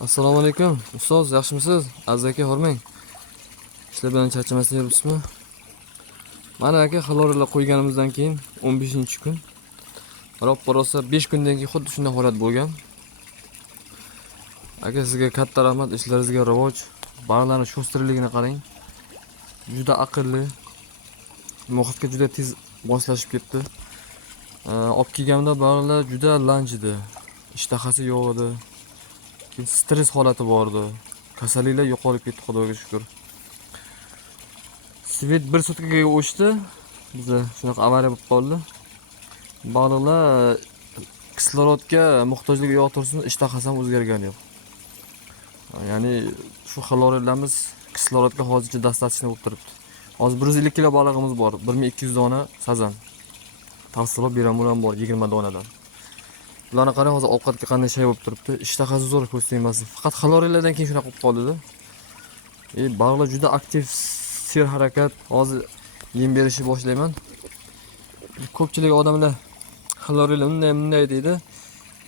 Assalomu alaykum. Ustoz, yaxshimisiz? Aziz aka, hormang. Ishlar bilan charchamasdan yuribsizmi? Mana aka, xalorilar qo'yganimizdan keyin 15-kun. Roppa rosa 5 kundan keyin xuddi shunday holat bo'lgan. Aka, sizga katta rahmat, ishlaringizga rivoj. Baliqlarning sho'stiriligini qarang. Juda aqlli. Muhitga juda tez moslashib ketdi. Olib kelganimda baliqlar juda lanjidi. Ishtahasi yo'q edi. Stres holati bor edi. Kasalliklar yo'qolib ketdi, Xudoga shukr. Svet 1 sutkaga o'chdi. Bizda shunaqa avariya bo'lib qoldi. Baliqlar kislorodga muhtojligi yo'q tursin, ishtahasi ham o'zgargani yo'q. Ya'ni shu xaloritlarimiz kislorodga hozircha dastatchni bo'lib turibdi. Hozir 150 kilo balig'imiz bor, 1200 dona sazan. Tavsiyalab beraman ham bor 20 donadan. Bularni qarang, hozir ovqatga qanday shay bo'lib turibdi. Ishtahasi zo'r, ko'z tegmasin. Faqat xaloritlardan keyin shunaqa bo'lib qoldi-da. Baliqlar juda aktiv serharakat. Hozir yem berishni boshlayman. Ko'pchilik odamlar xaloritlar unday deydi.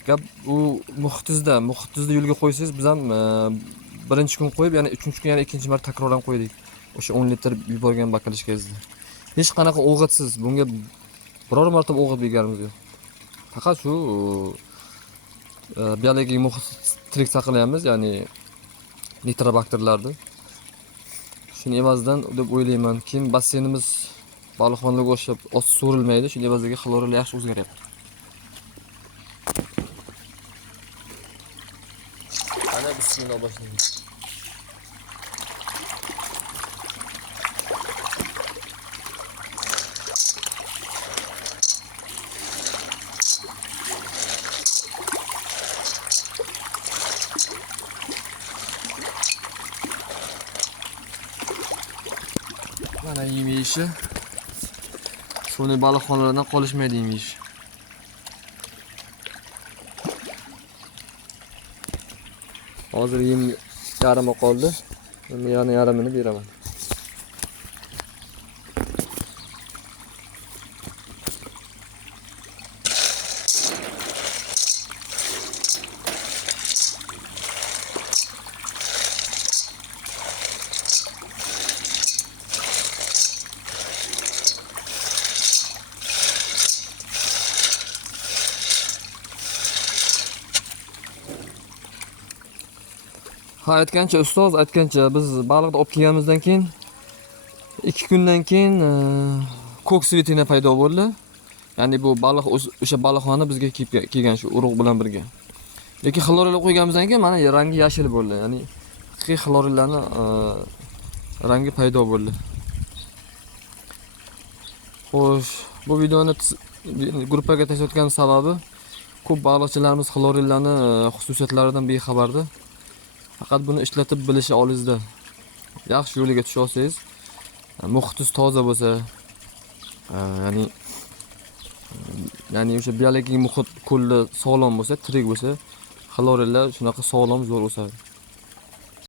Gap u muhitizda yo'lga qo'ysangiz, biz ham birinchi kun qo'yib, yana 3-kun yana ikkinchi marta takrorlan qo'ydik. O'sha 10 litr yuborgan bakalishkangizda. Hech qanaqa o'g'itsiz, bunga biror marta o'g'it berganimiz yo'q. Faqat shu biologik muhit tirik saqlaymiz, ya'ni nitrobakterlarni. Shuni evazidan deb o'ylayman. Keyin basseynimiz baliqxonaga o'xshab osti so'rilmaydi. Shuni evaziga xaloritlar yaxshi o'zgaryapti. Ana bismillah boshlaymiz. Mana yem yeyishi. Sun'iy baliqxonalardan qolishmaydi yem yeyish. Hozir yem yarimi qoldi. Yana yarimini beraman. Ha, aytgancha ustoz, aytgancha biz baliqni olib kelganimizdan keyin 2 kundan keyin ko'k svetina paydo bo'ldi. Ya'ni bu baliq o'sha baliqxona bizga kelgan shu urug' bilan birga. Lekin xaloritlar qo'yganimizdan keyin mana rangi yashil bo'ldi. Ya'ni haqiqiy xaloritlarni rangi paydo bo'ldi. Xo'sh, bu videoni gruppaga tashlayotgan sababi ko'p baliqchilarimiz xaloritlarni xususiyatlaridan bexabarda. Faqat buni ishlatib bilishi olingizda. Yaxshi yo'liga tusha olsangiz, muhitingiz toza bo'lsa, ya'ni o'sha biologik muhit ko'lda sog'lom bo'lsa, tirik bo'lsa, xaloritlar shunaqa sog'lom zo'r o'sadi.